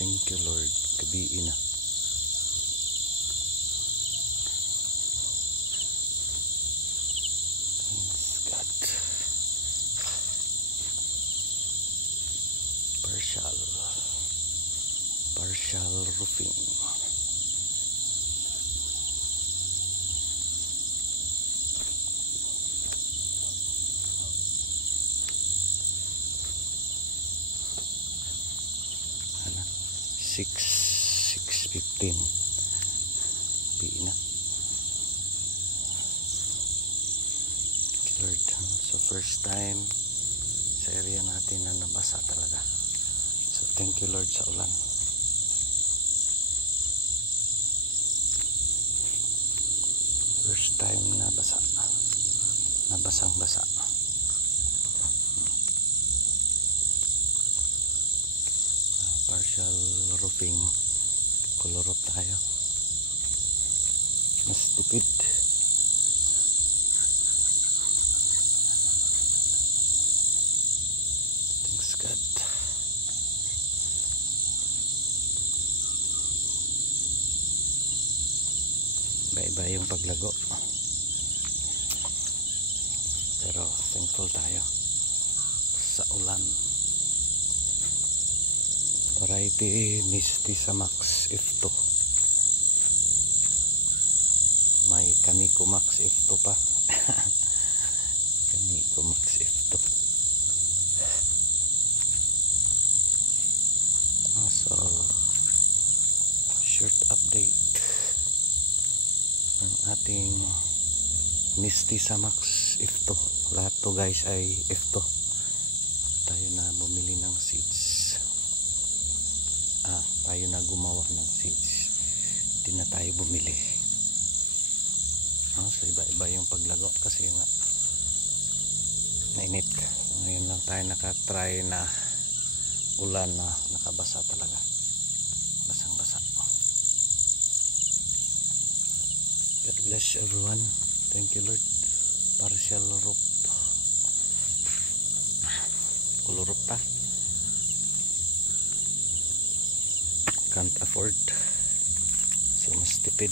Thank you, Lord. Gabi na. Thanks, God. Partial roofing. Ano? 6:15 na. Lord, so first time sa area natin na nabasa talaga. So thank you, Lord, sa ulan. First time na basa. Nabasang-basa. Partial roofing. Color up tayo. Mas tipid. Thanks, God. Iba-iba yung paglago. Pero thankful tayo sa ulan. Variety Misty Max F2. May Kaniko Max F2 pa. Kaniko Max F2. So short update ng ating Misty Max F2. Lahat to guys ay F2. Tayo na bumili ng seeds. Tayo na gumawa ng seeds. Hindi na tayo bumili. So iba-iba yung paglago kasi nga mainit. So, ngayon lang tayo nakatry na ulan na nakabasa talaga. Basang-basa. God bless everyone. Thank you, Lord. Partial roof. Color roof pa. Can't afford. So mas tipid.